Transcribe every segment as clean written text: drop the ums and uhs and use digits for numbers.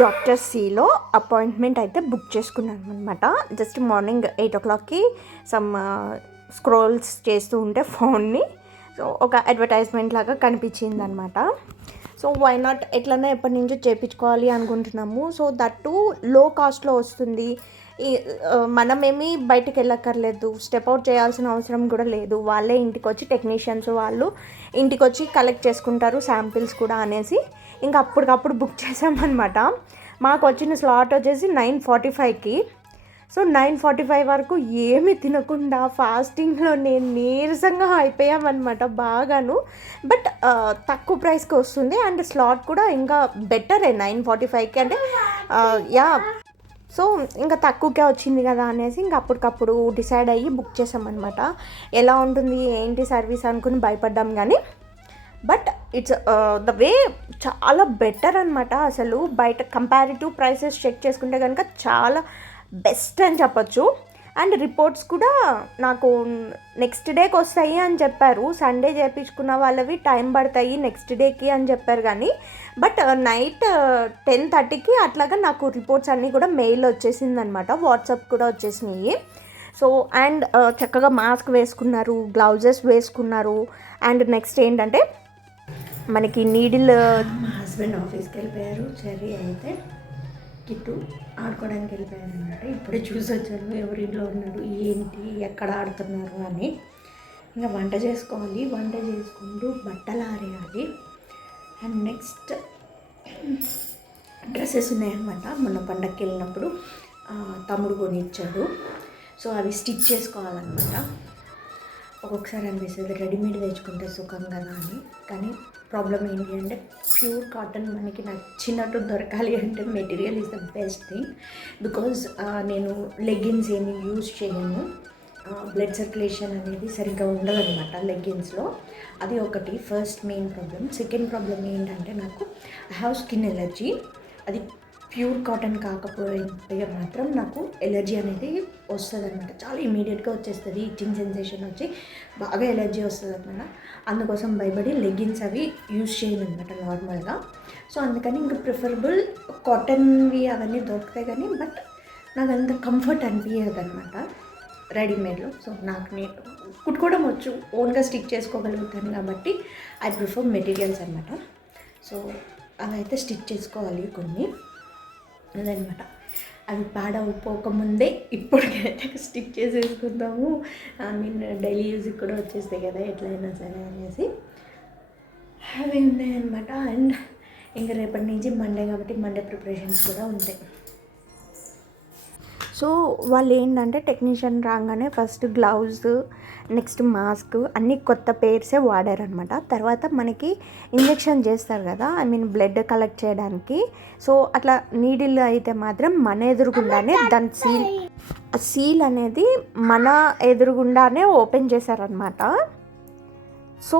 Doctor సిలో appointment అయితే book చేసుకున్నాను అనమాట. జస్ట్ మార్నింగ్ 8 o'clockకి సమ్ స్క్రోల్స్ చేస్తూ ఉంటే ఫోన్ని సో ఒక అడ్వర్టైజ్మెంట్ లాగా కనిపించింది అనమాట. సో వై నాట్ ఎట్లన్నా ఎప్పటి నుంచో చేయించుకోవాలి అనుకుంటున్నాము. సో దట్టు లో కాస్ట్లో వస్తుంది. మనమేమి బయటకు వెళ్ళక్కర్లేదు, స్టెప్ అవుట్ చేయాల్సిన అవసరం కూడా లేదు. వాళ్ళే ఇంటికి వచ్చి టెక్నీషియన్స్ వాళ్ళు ఇంటికి వచ్చి కలెక్ట్ చేసుకుంటారు శాంపిల్స్ కూడా అనేసి ఇంకా అప్పటికప్పుడు బుక్ చేసామన్నమాట. మాకు వచ్చిన స్లాట్ వచ్చేసి 9:45కి. సో 9:45 వరకు ఏమి తినకుండా ఫాస్టింగ్లో నేను నీరసంగా అయిపోయామన్నమాట బాగాను. బట్ తక్కువ ప్రైస్కి వస్తుంది అండ్ స్లాట్ కూడా ఇంకా బెటరే 9:45కి అంటే సో ఇంకా తక్కువకే వచ్చింది కదా అనేసి ఇంకా అప్పటికప్పుడు డిసైడ్ అయ్యి బుక్ చేసామన్నమాట. ఎలా ఉంటుంది ఏంటి సర్వీస్ అనుకుని భయపడ్డాం కానీ బట్ ఇట్స్ ద వే చాలా బెటర్ అనమాట. అసలు బయట కంపారిటివ్ ప్రైసెస్ చెక్ చేసుకుంటే కనుక చాలా బెస్ట్ అని చెప్పచ్చు. అండ్ రిపోర్ట్స్ కూడా నాకు నెక్స్ట్ డేకి వస్తాయి అని చెప్పారు. సండే చేయించుకున్న వాళ్ళవి టైం పడతాయి నెక్స్ట్ డేకి అని చెప్పారు కానీ బట్ నైట్ 10:30కి అట్లాగా నాకు రిపోర్ట్స్ అన్నీ కూడా మెయిల్ వచ్చేసింది అనమాట. వాట్సాప్ కూడా వచ్చేసినాయి. సో అండ్ చక్కగా మాస్క్ వేసుకున్నారు, గ్లౌజెస్ వేసుకున్నారు. అండ్ నెక్స్ట్ ఏంటంటే మనకి నీడిల్ మా హస్బెండ్ ఆఫీస్కి వెళ్ళిపోయారు, చెర్రీ అయితే కిట్టు ఆడుకోవడానికి వెళ్ళిపోయారు అనమాట. ఇప్పుడే చూసి వచ్చాను ఎవరి ఇంట్లో ఉన్నాడు ఏంటి ఎక్కడ ఆడుతున్నారు అని. ఇంకా వంట చేసుకోవాలి, వంట చేసుకుంటూ బట్టలు ఆరేయాలి. అండ్ నెక్స్ట్ డ్రెస్సెస్ ఉన్నాయన్నమాట. మొన్న పండగకి వెళ్ళినప్పుడు తమ్ముడు కొనిచ్చాడు. సో అవి స్టిచ్ చేసుకోవాలన్నమాట. ఒక్కొక్కసారి అనిపిస్తుంది రెడీమేడ్ తెచ్చుకుంటే సుఖం కదా అని. కానీ ప్రాబ్లం ఏంటి అంటే ప్యూర్ కాటన్ మనకి నచ్చినట్టు దొరకాలి అంటే material is the best thing. Because నేను లెగ్గిన్స్ ఏమి యూజ్ చేయను. బ్లడ్ సర్క్యులేషన్ అనేది సరిగ్గా ఉండదన్నమాట లెగ్గిన్స్లో. అది ఒకటి first main problem. Second problem ఏంటంటే నాకు ఐ హ్యావ్ స్కిన్ ఎలర్జీ. అది ప్యూర్ కాటన్ కాకపోతే మాత్రం నాకు ఎలర్జీ అనేది వస్తుంది అనమాట. చాలా ఇమీడియట్గా వచ్చేస్తుంది, ఇచ్చింగ్ సెన్సేషన్ వచ్చి బాగా ఎలర్జీ వస్తుంది అనమాట. అందుకోసం భయపడి లెగ్గిన్స్ అవి యూజ్ చేయను అనమాట నార్మల్గా. సో అందుకని ఇంకా ప్రిఫరబుల్ కాటన్వి అవన్నీ దొరుకుతాయి కానీ బట్ నాకు అంత కంఫర్ట్ అనిపించదు అనమాట రెడీమేడ్లో. సో నాకు నేను కుట్టుకోవడం వచ్చు, ఓన్గా స్టిచ్ చేసుకోగలుగుతాను కాబట్టి ఐ ప్రిఫర్ మెటీరియల్స్ అనమాట. సో అవైతే స్టిచ్ చేసుకోవాలి కొన్ని అదనమాట. అవి పాడైపోకముందే ఇప్పటికైతే స్టిచ్ చేసేసుకుందాము. నేను డైలీ యూజ్కి కూడా వచ్చేస్తాయి కదా ఎట్లయినా సరే అనేసి అవి ఉన్నాయన్నమాట. అండ్ ఇంకా రేపటి నుంచి మండే కాబట్టి మండే ప్రిపరేషన్స్ కూడా ఉంటాయి. సో వాళ్ళు ఏంటంటే టెక్నీషియన్ రాగానే ఫస్ట్ గ్లౌజ్ నెక్స్ట్ మాస్క్ అన్నీ కొత్త పేర్సే వాడారనమాట. తర్వాత మనకి ఇంజెక్షన్ చేస్తారు కదా, ఐ మీన్ బ్లడ్ కలెక్ట్ చేయడానికి. సో అట్లా నీడిల్ అయితే మాత్రం మన ఎదురుగుండానే దాని సీల్ అనేది మన ఎదురుగుండానే ఓపెన్ చేశారనమాట. సో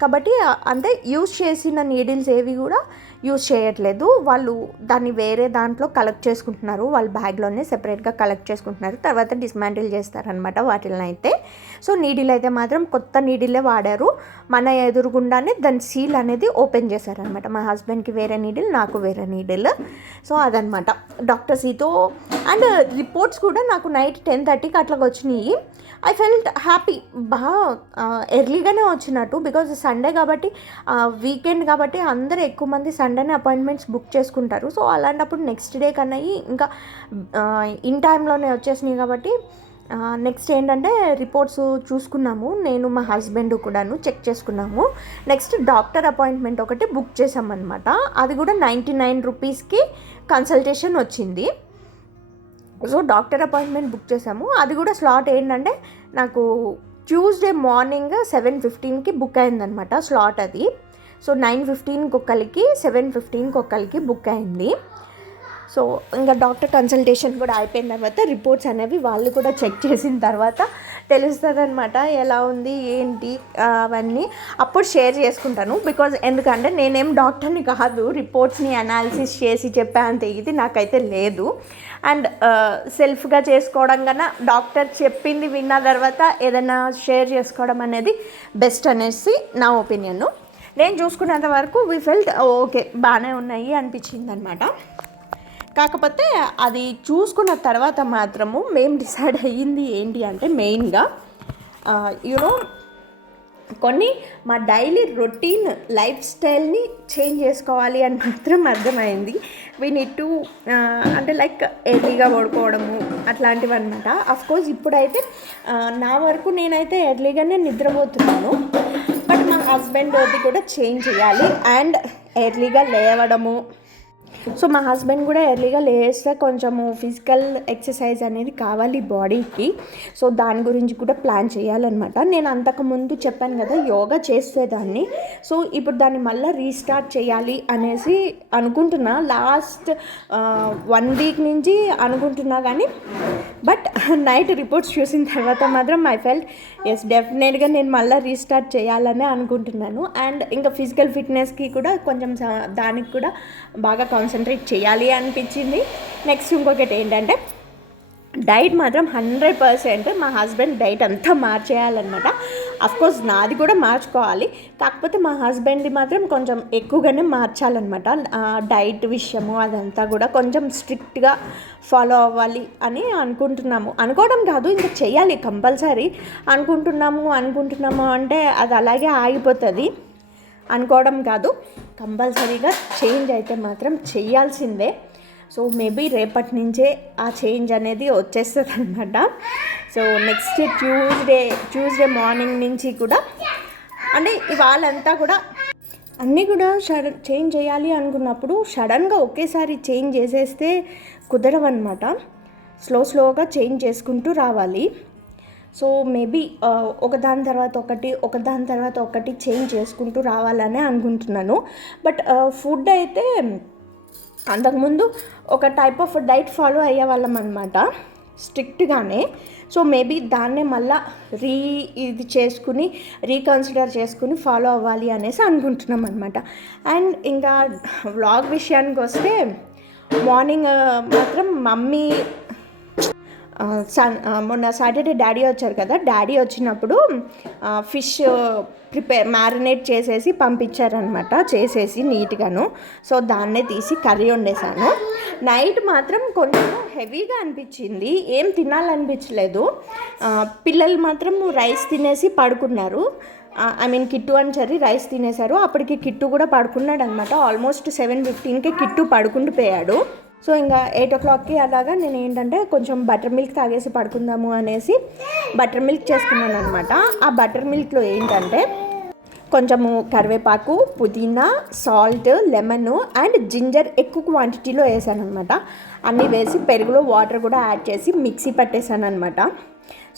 కాబట్టి అంటే యూజ్ చేసిన నీడిల్స్ ఏవి కూడా యూజ్ చేయట్లేదు. వాళ్ళు దాన్ని వేరే దాంట్లో కలెక్ట్ చేసుకుంటున్నారు, వాళ్ళ బ్యాగ్లోనే సెపరేట్గా కలెక్ట్ చేసుకుంటున్నారు. తర్వాత డిస్మాంటిల్ చేస్తారనమాట వాటిని అయితే. సో నీడిల్ అయితే మాత్రం కొత్త నీడిలే వాడారు. మన ఎదురుగుండానే దాని సీల్ అనేది ఓపెన్ చేశారనమాట. మా హస్బెండ్కి వేరే నీడిల్, నాకు వేరే నీడిల్. సో అదనమాట డాక్టర్ సీతో. అండ్ రిపోర్ట్స్ కూడా నాకు నైట్ 10:30కి అట్లాగా వచ్చినాయి. ఐ ఫెల్ట్ హ్యాపీ, బాగా ఎర్లీగానే వచ్చినట్టు. బికాజ్ సండే కాబట్టి వీకెండ్ కాబట్టి అందరూ ఎక్కువ మంది సండేనే అపాయింట్మెంట్స్ బుక్ చేసుకుంటారు. సో అలాంటప్పుడు నెక్స్ట్ డే కన్నా ఇంకా ఇన్ టైంలోనే వచ్చేసినాయి కాబట్టి నెక్స్ట్ ఏంటంటే రిపోర్ట్స్ చూసుకున్నాము, నేను మా హస్బెండ్ కూడాను చెక్ చేసుకున్నాము. నెక్స్ట్ డాక్టర్ అపాయింట్మెంట్ ఒకటి బుక్ చేసామన్నమాట. అది కూడా 99 రూపీస్కి కన్సల్టేషన్ వచ్చింది. సో డాక్టర్ అపాయింట్మెంట్ బుక్ చేసాము. అది కూడా స్లాట్ ఏంటంటే నాకు ట్యూస్డే మార్నింగ్ 7:15కి బుక్ అయిందనమాట స్లాట్ అది. సో 9:15కి ఒకరికి 7:15కి ఒకరికి బుక్ అయింది. సో ఇంకా డాక్టర్ కన్సల్టేషన్ కూడా అయిపోయిన తర్వాత రిపోర్ట్స్ అనేవి వాళ్ళు కూడా చెక్ చేసిన తర్వాత తెలుస్తుంది అనమాట ఎలా ఉంది ఏంటి అవన్నీ. అప్పుడు షేర్ చేసుకుంటాను. బికాజ్ ఎందుకంటే నేనేం డాక్టర్ని కాదు, రిపోర్ట్స్ని అనాలిసిస్ చేసి చెప్పే అంత ఇది నాకైతే లేదు. అండ్ సెల్ఫ్గా చేసుకోవడం కన్నా డాక్టర్ చెప్పింది విన్న తర్వాత ఏదైనా షేర్ చేసుకోవడం అనేది బెస్ట్ అనేసి నా ఒపీనియన్. నేను చూసుకున్నంత వరకు వి ఫెల్ట్ ఓకే బాగానే ఉన్నాయి అనిపించింది అనమాట. కాకపోతే అది చూసుకున్న తర్వాత మాత్రము మేము డిసైడ్ అయ్యింది ఏంటి అంటే మెయిన్గా యూనో కొన్ని మా డైలీ రొటీన్ లైఫ్ స్టైల్ని చేంజ్ చేసుకోవాలి అని మాత్రం అర్థమైంది. వీ నీడ్ టు అంటే లైక్ ఎర్లీగా పడుకోవడము అట్లాంటివి అనమాట. అఫ్కోర్స్ ఇప్పుడైతే నా వరకు నేనైతే ఎర్లీగానే నిద్రపోతున్నాను. బట్ మా హస్బెండ్ అది కూడా చేంజ్ చేయాలి అండ్ ఎర్లీగా లేవడము. సో మా హస్బెండ్ కూడా ఎర్లీగా లేస్తే కొంచెము ఫిజికల్ ఎక్సర్సైజ్ అనేది కావాలి బాడీకి. సో దాని గురించి కూడా ప్లాన్ చేయాలన్నమాట. నేను అంతకుముందు చెప్పాను కదా యోగా చేసేదాన్ని. సో ఇప్పుడు దాన్ని మళ్ళీ రీస్టార్ట్ చేయాలి అనేసి అనుకుంటున్నా. లాస్ట్ 1 వీక్ నుంచి అనుకుంటున్నా కానీ బట్ నైట్ రిపోర్ట్స్ చూసిన తర్వాత మాత్రం ఐ ఫెల్ట్ ఎస్ డెఫినెట్గా నేను మళ్ళీ రీస్టార్ట్ చేయాలనే అనుకుంటున్నాను. అండ్ ఇంకా ఫిజికల్ ఫిట్నెస్కి కూడా కొంచెం దానికి కూడా బాగా కాన్సన్ట్రేట్ చేయాలి అనిపించింది. నెక్స్ట్ ఇంకొకటి ఏంటంటే డైట్ మాత్రం 100% మా హస్బెండ్ డైట్ అంతా మార్చేయాలన్నమాట. అఫ్కోర్స్ నాది కూడా మార్చుకోవాలి, కాకపోతే మా హస్బెండ్ది మాత్రం కొంచెం ఎక్కువగానే మార్చాలన్నమాట. డైట్ విషయము అదంతా కూడా కొంచెం స్ట్రిక్ట్గా ఫాలో అవ్వాలి అని అనుకుంటున్నాము. అనుకోవడం కాదు, ఇంకా చెయ్యాలి కంపల్సరీ. అనుకుంటున్నాము అంటే అది అలాగే ఆగిపోతుంది. అనుకోవడం కాదు, కంపల్సరీగా చేంజ్ అయితే మాత్రం చెయ్యాల్సిందే. సో మేబీ రేపటి నుంచే ఆ చేంజ్ అనేది వచ్చేస్తుంది అనమాట. సో నెక్స్ట్ ట్యూస్డే మార్నింగ్ నుంచి కూడా అంటే ఇవాళంతా కూడా అన్నీ కూడా చేంజ్ చేయాలి అనుకున్నప్పుడు సడన్గా ఒకేసారి చేంజ్ చేసేస్తే కుదరవన్నమాట. స్లోగా చేంజ్ చేసుకుంటూ రావాలి. సో మేబీ ఒకదాని తర్వాత ఒకటి చేంజ్ చేసుకుంటూ రావాలని అనుకుంటున్నాను. బట్ ఫుడ్ అయితే అంతకుముందు ఒక టైప్ ఆఫ్ డైట్ ఫాలో అయ్యేవాళ్ళం అనమాట స్ట్రిక్ట్గానే. సో మేబీ దాన్నే మళ్ళా రీకన్సిడర్ చేసుకుని ఫాలో అవ్వాలి అనేసి అనుకుంటున్నాం అనమాట. అండ్ ఇంకా వ్లాగ్ విషయానికి వస్తే మార్నింగ్ మాత్రం మమ్మీ మొన్న సాటర్డే డాడీ వచ్చారు కదా, డాడీ వచ్చినప్పుడు ఫిష్ మ్యారినేట్ చేసేసి పంపించారనమాట, చేసేసి నీట్గాను. సో దాన్నే తీసి కర్రీ వండేసాను. నైట్ మాత్రం కొంచెం హెవీగా అనిపించింది, ఏం తినాలనిపించలేదు. పిల్లలు మాత్రం రైస్ తినేసి పడుకున్నారు. కిట్టు అని చెర్రీ రైస్ తినేశారు. అప్పటికి కిట్టు కూడా పడుకున్నాడు అనమాట. ఆల్మోస్ట్ 7:15కి కిట్టు పడుకుండిపోయాడు. సో ఇంకా 8 o'clockకి అలాగా నేను ఏంటంటే కొంచెం బటర్ మిల్క్ తాగేసి పడుకుందాము అనేసి బటర్ మిల్క్ చేసుకున్నాను అనమాట. ఆ బటర్ మిల్క్లో ఏంటంటే కొంచెము కరివేపాకు, పుదీనా, సాల్ట్, లెమన్ అండ్ జింజర్ ఎక్కువ క్వాంటిటీలో వేసాను అనమాట. అన్నీ వేసి పెరుగులో వాటర్ కూడా యాడ్ చేసి మిక్సీ పట్టేశాను అనమాట.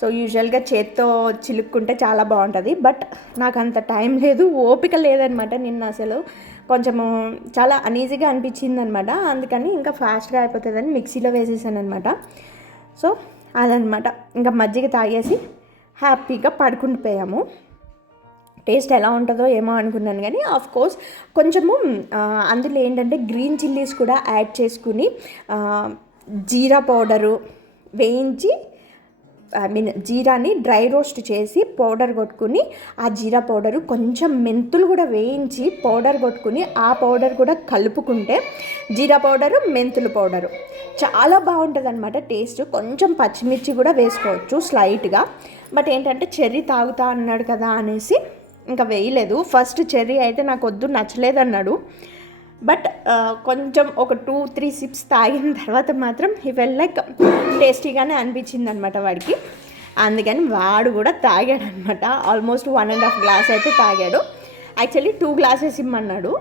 సో యూజువల్గా చేత్తో చిలుక్కుంటే చాలా బాగుంటుంది, బట్ నాకు అంత టైం లేదు, ఓపిక లేదనమాట. నిన్న అసలు కొంచెము చాలా అనీజీగా అనిపించింది అనమాట. అందుకని ఇంకా ఫాస్ట్గా అయిపోతుందని మిక్సీలో వేసేసాను అనమాట. సో అదనమాట, ఇంకా మజ్జిగ తాగేసి హ్యాపీగా పడుకుండిపోయాము. టేస్ట్ ఎలా ఉంటుందో ఏమో అనుకున్నాను కానీ ఆఫ్కోర్స్ కొంచెము అందులో ఏంటంటే గ్రీన్ చిల్లీస్ కూడా యాడ్ చేసుకుని జీరా పౌడరు వేయించి జీరాని డ్రై రోస్ట్ చేసి పౌడర్ కొట్టుకుని ఆ జీరా పౌడరు కొంచెం మెంతులు కూడా వేయించి పౌడర్ కొట్టుకుని ఆ పౌడర్ కూడా కలుపుకుంటే జీరా పౌడరు, మెంతులు పౌడరు చాలా బాగుంటుంది అనమాట టేస్ట్. కొంచెం పచ్చిమిర్చి కూడా వేసుకోవచ్చు స్లైట్గా. బట్ ఏంటంటే చెర్రీ తాగుతా అన్నాడు కదా అనేసి ఇంకా వేయలేదు. ఫస్ట్ చెర్రీ అయితే నాకు వద్దు, నచ్చలేదు అన్నాడు. బట్ కొంచెం ఒక 2-3 సిప్స్ తాగిన తర్వాత మాత్రం ఈ ఫెల్ లైక్ టేస్టీగానే అనిపించింది అనమాట వాడికి. అందుకని వాడు కూడా తాగాడు అనమాట. ఆల్మోస్ట్ 1.5 గ్లాస్ అయితే తాగాడు. యాక్చువల్లీ 2 గ్లాసెస్ ఇమ్మన్నాడు,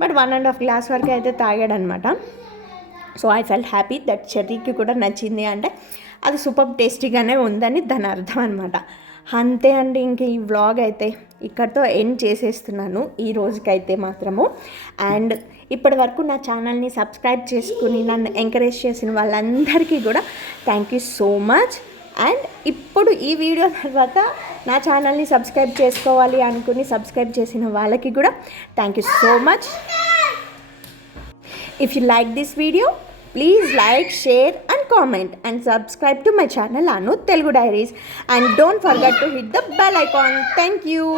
బట్ 1.5 గ్లాస్ వరకు అయితే తాగాడు అనమాట. So I felt happy that చెర్రీకి కూడా నచ్చింది, అంటే అది సూపర్ టేస్టీగానే ఉందని దాని అర్థం అనమాట. అంతే అండి, ఇంక ఈ వ్లాగ్ అయితే ఇక్కడితో ఎండ్ చేసేస్తున్నాను ఈ రోజుకైతే మాత్రము. అండ్ ఇప్పటి వరకు నా ఛానల్ని సబ్స్క్రైబ్ చేసుకుని నన్ను ఎంకరేజ్ చేసిన వాళ్ళందరికీ కూడా thank you so much. And ఇప్పుడు ఈ వీడియో తర్వాత నా ఛానల్ని సబ్స్క్రైబ్ చేసుకోవాలి అనుకుని సబ్స్క్రైబ్ చేసిన వాళ్ళకి కూడా thank you so much. If you like this video, please like, share and comment and subscribe to my channel Anu Telugu Diaries, and don't forget to hit the bell icon. Thank you.